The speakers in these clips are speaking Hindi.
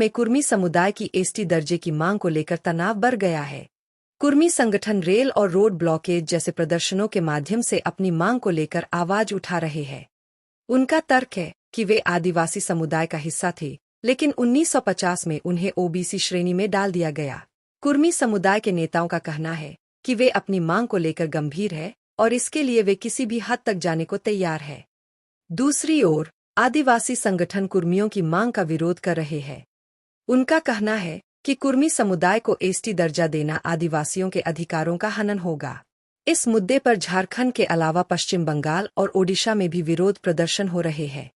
में कुर्मी समुदाय की एसटी दर्जे की मांग को लेकर तनाव बढ़ गया है। कुर्मी संगठन रेल और रोड ब्लॉकेज जैसे प्रदर्शनों के माध्यम से अपनी मांग को लेकर आवाज उठा रहे हैं। उनका तर्क है कि वे आदिवासी समुदाय का हिस्सा थे, लेकिन 1950 में उन्हें ओबीसी श्रेणी में डाल दिया गया। कुर्मी समुदाय के नेताओं का कहना है कि वे अपनी मांग को लेकर गंभीर है और इसके लिए वे किसी भी हद तक जाने को तैयार है। दूसरी ओर आदिवासी संगठन कुर्मियों की मांग का विरोध कर रहे हैं। उनका कहना है कि कुर्मी समुदाय को एसटी दर्जा देना आदिवासियों के अधिकारों का हनन होगा। इस मुद्दे पर झारखंड के अलावा पश्चिम बंगाल और ओडिशा में भी विरोध प्रदर्शन हो रहे हैं।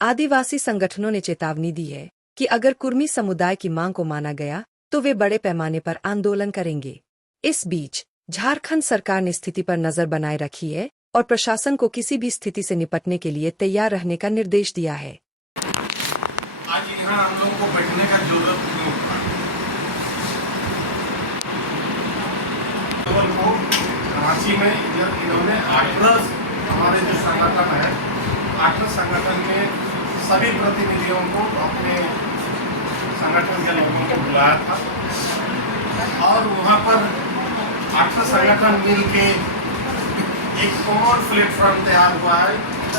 आदिवासी संगठनों ने चेतावनी दी है कि अगर कुर्मी समुदाय की मांग को माना गया तो वे बड़े पैमाने पर आंदोलन करेंगे। इस बीच झारखंड सरकार ने स्थिति पर नजर बनाए रखी है और प्रशासन को किसी भी स्थिति से निपटने के लिए तैयार रहने का निर्देश दिया है। आज यहाँ हम लोगों को बैठने का जरूरत नहीं होता। रांची में इन्होंने 18 हमारे जो संगठन है 18 संगठन के सभी प्रतिनिधियों को अपने संगठन के लोगों को बुलाया था और वहाँ पर 18 संगठन मिल के एक कॉमन प्लेटफॉर्म तैयार हुआ है,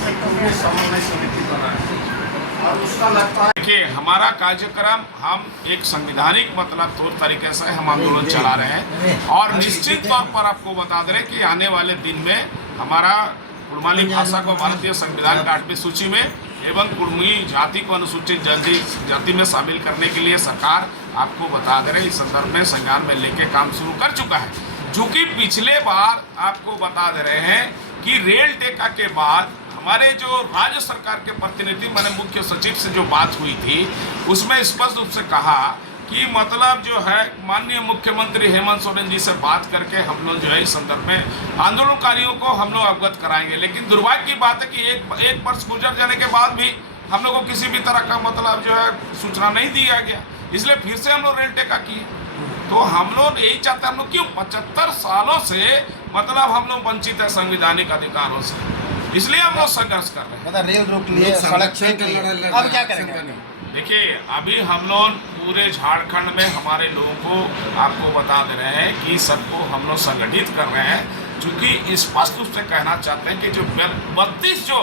एक पूरे समन्वय समिति बना है और उसका लगता है देखिए हमारा कार्यक्रम हम एक संवैधानिक मतलब तौर तरीके से हम आंदोलन चला रहे हैं और निश्चित तौर पर आपको बता दे रहे कि आने वाले दिन में हमारा कुड़माली भाषा को भारतीय संविधान की 8वीं सूची में एवं कुड़मी जाति को अनुसूचित जाति में शामिल करने के लिए सरकार आपको बता दे रहे इस संदर्भ में संज्ञान में लेके काम शुरू कर चुका है। जो कि पिछले बार आपको बता दे रहे हैं कि रेल टेका के बाद हमारे जो राज्य सरकार के प्रतिनिधि माने मुख्य सचिव से जो बात हुई थी उसमें स्पष्ट रूप से कहा कि मतलब जो है माननीय मुख्यमंत्री हेमंत सोरेन जी से बात करके हम लोग जो है इस संदर्भ में आंदोलनकारियों को हम लोग अवगत कराएंगे। लेकिन दुर्भाग्य की बात है कि एक वर्ष गुजर जाने के बाद भी हम लोग को किसी भी तरह का मतलब जो है सूचना नहीं दिया गया, इसलिए फिर से हम लोग रेल टेका किए। तो हम लोग यही चाहते हैं, हम लोग क्यों 75 सालों से मतलब हम लोग वंचित है संवैधानिक अधिकारों से, इसलिए हम लोग संघर्ष कर रहे हैं। मतलब रेल रोक लिए, सड़क अब क्या करेंगे? देखिए अभी हम लोग पूरे झारखंड में हमारे लोगों को आपको बता दे रहे हैं कि सबको हम लोग संगठित कर रहे हैं, चूँकि स्पष्ट रूप से कहना चाहते हैं कि जो 32 जो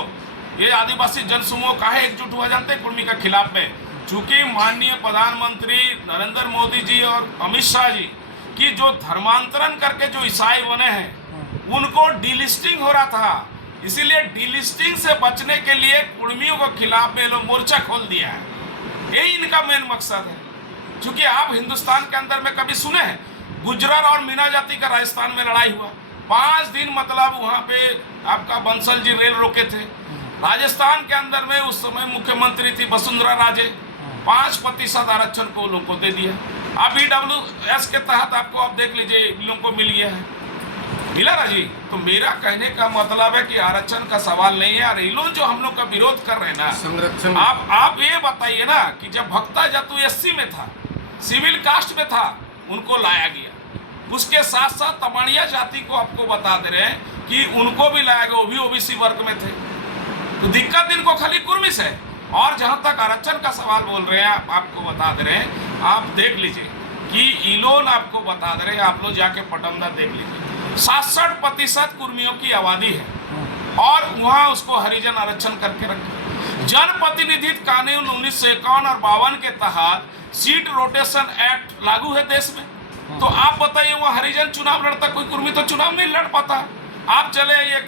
ये आदिवासी जनसमूह का है एकजुट हुआ जानते हैं कुर्मी के खिलाफ में, चूँकि माननीय प्रधानमंत्री नरेंद्र मोदी जी और अमित शाह जी की जो धर्मांतरण करके जो ईसाई बने हैं उनको डीलिस्टिंग हो रहा था, इसीलिए डीलिस्टिंग से बचने के लिए कुर्मियों के खिलाफ में लोग मोर्चा खोल दिया है। यही इनका मेन मकसद है। क्योंकि आप हिंदुस्तान के अंदर में कभी सुने हैं गुजरात और मीना जाति का राजस्थान में लड़ाई हुआ, 5 दिन मतलब वहाँ पे आपका बंसल जी रेल रोके थे। राजस्थान के अंदर में उस समय मुख्यमंत्री थी वसुंधरा राजे, 5% आरक्षण को लोगों को दे दिया। अब EWS के तहत आपको आप देख लीजिए इन लोगों को मिल गया है, मिला ना जी। तो मेरा कहने का मतलब है कि आरक्षण का सवाल नहीं है और ये लोग जो हम लोग का विरोध कर रहे हैं ना संरक्षण। आप ये बताइए ना कि जब भक्ता जातु SC में था, सिविल कास्ट में था, उनको लाया गया, उसके साथ साथ तमाड़िया जाति को आपको बता दे रहे हैं कि उनको भी लाया गया, वो भी OBC वर्ग में थे। तो दिक्कत इनको खाली कुर्मी से। और जहाँ तक आरक्षण का सवाल बोल रहे हैं आपको बता दे रहे हैं, आप देख लीजिए कि इलोन आपको बता दे रहे हैं, आप लोग जाके पटमदा देख लीजिए, 67% कुर्मियों की आबादी है और वहाँ उसको हरिजन आरक्षण करके रखे। जनप्रतिनिधित्व कानून 1951 और 52 के तहत सीट रोटेशन एक्ट लागू है देश में। तो आप बताइए वहाँ हरिजन चुनाव लड़ता, कोई कुर्मी तो चुनाव नहीं लड़ पाता। आप चले ये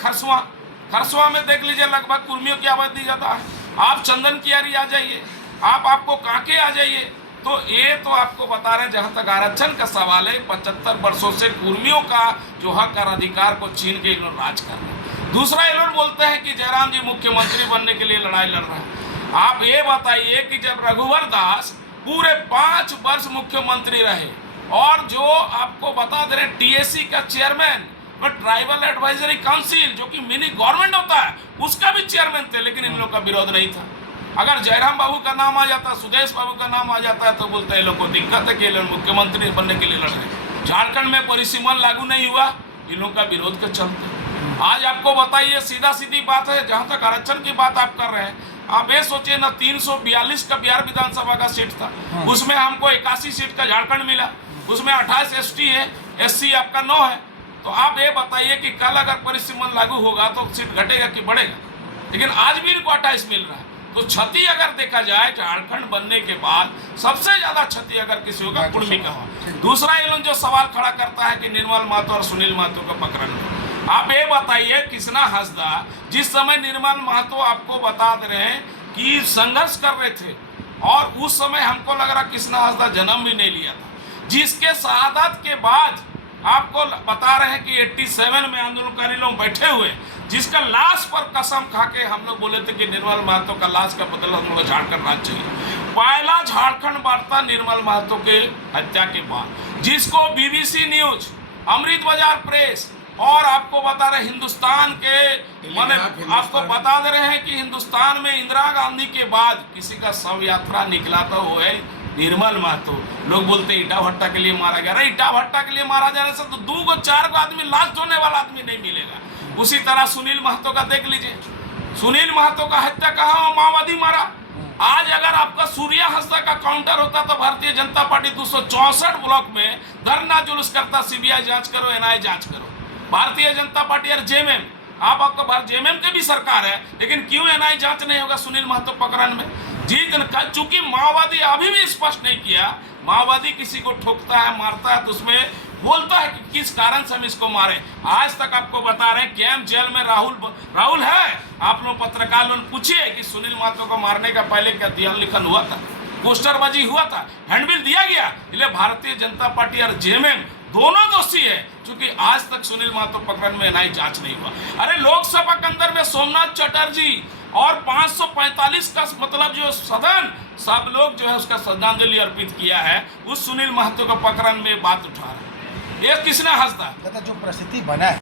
खरसवा में देख लीजिए लगभग कुर्मियों की आबादी ज़्यादा है। आप चंदन कियारी आ जाइए, आपको कांके आ जाइए, तो ये तो आपको बता रहे हैं जहाँ तक आरक्षण का सवाल है 75 वर्षों से कुर्मियों का जो हक और अधिकार को छीन के इन लोग राज कर रहे हैं। दूसरा ये लोग बोलते हैं कि जयराम जी मुख्यमंत्री बनने के लिए लड़ाई लड़ रहे हैं। आप ये बताइए कि जब रघुवर दास पूरे 5 वर्ष मुख्यमंत्री रहे और जो आपको बता दे रहे TSC का चेयरमैन और ट्राइबल एडवाइजरी काउंसिल जो कि मिनी गवर्नमेंट होता है उसका भी चेयरमैन थे, लेकिन इन लोग का विरोध नहीं था। अगर जयराम बाबू का नाम आ जाता, सुदेश बाबू का नाम आ जाता है तो बोलते हैं लोग को दिक्कत है कि लोग मुख्यमंत्री बनने के लिए लड़ रहे। झारखंड में परिसीमन लागू नहीं हुआ इन लोग का विरोध के चलते। आज आपको बताइए सीधा सीधी बात है, जहाँ तक आरक्षण की बात आप कर रहे हैं, आप ये सोचिए ना, 342 का बिहार विधानसभा का सीट था, उसमें हमको 81 सीट का झारखंड मिला, उसमें 28 ST है, SC आपका 9 है। तो आप ये बताइए कि कल अगर परिसीमन लागू होगा तो सीट घटेगा कि बढ़ेगा? लेकिन आज भी इनको 28 मिल रहा है। तो क्षति अगर देखा जाए झारखंड बनने के बाद सबसे ज्यादा क्षति अगर किसी होगा कुर्मी का हुआ। दूसरा ये लोग जो सवाल खड़ा करता है कि निर्मल महतो और सुनील महतो का प्रकरण में, आप ये बताइए कृष्णा हंसदा जिस समय निर्मल महतो आपको बता दे रहे हैं कि संघर्ष कर रहे थे, और उस समय हमको लग रहा कृष्णा हंसदा जन्म भी नहीं लिया था, जिसके शहादत के बाद आपको बता रहे हैं कि 87 में आंदोलनकारी लोग बैठे हुए, जिसका लाश पर कसम खा के हम लोग बोले थे कि निर्मल महतो का लाश का बदला हम लोग झारखंड राज्य चाहिए। पहला झारखंड वार्ता निर्मल महतो के हत्या के बाद, जिसको BBC न्यूज, अमृत बाजार प्रेस और आपको बता रहे हिंदुस्तान के माने आपको बता दे रहे हैं कि हिंदुस्तान में इंदिरा गांधी के बाद किसी का शव यात्रा निकला तो वो है निर्मल महतो। लोग बोलते ईटा भट्टा के लिए मारा गया। अरे ईटा भट्टा के लिए मारा जाने से तो 2-4 आदमी लाश ढोने वाला आदमी नहीं मिलेगा। उसी तरह सुनील महतो का देख लीजिए, सुनील महतो का हत्या कहाँ माओवादी मारा। आज अगर आपका सूर्या हंसदा का काउंटर होता तो भारतीय जनता पार्टी 264 ब्लॉक में धरना जुलूस करता, CBI जांच करो, NIA जांच करो। भारतीय जनता पार्टी और JMM, आपका JMM के भी सरकार है, लेकिन क्यों NIA जांच नहीं होगा सुनील महतो प्रकरण में? चूंकि माओवादी अभी भी स्पष्ट नहीं किया, माओवादी किसी को ठोकता है, मारता है तो उसमें बोलता है कि किस कारण से हम इसको मारे। आज तक आपको बता रहे हैं कैंप जेल में राहुल है। आप लोग पत्रकार लोग पूछिए कि सुनील महतो को मारने का पहले क्या ध्यान लिखन हुआ था, पोस्टरबाजी हुआ था, हैंडबिल दिया गया। इसलिए भारतीय जनता पार्टी और JMM दोनों दोषी है, क्योंकि आज तक सुनील महतो प्रकरण में NIA जांच नहीं हुआ। अरे लोकसभा के अंदर में सोमनाथ चटर्जी और 545 का मतलब जो सदन, सब लोग जो है उसका श्रद्धांजलि अर्पित किया है उस सुनील महतो का प्रकरण में बात उठा रहे हैं। ये किसने हंसदा जो परिस्थिति बना है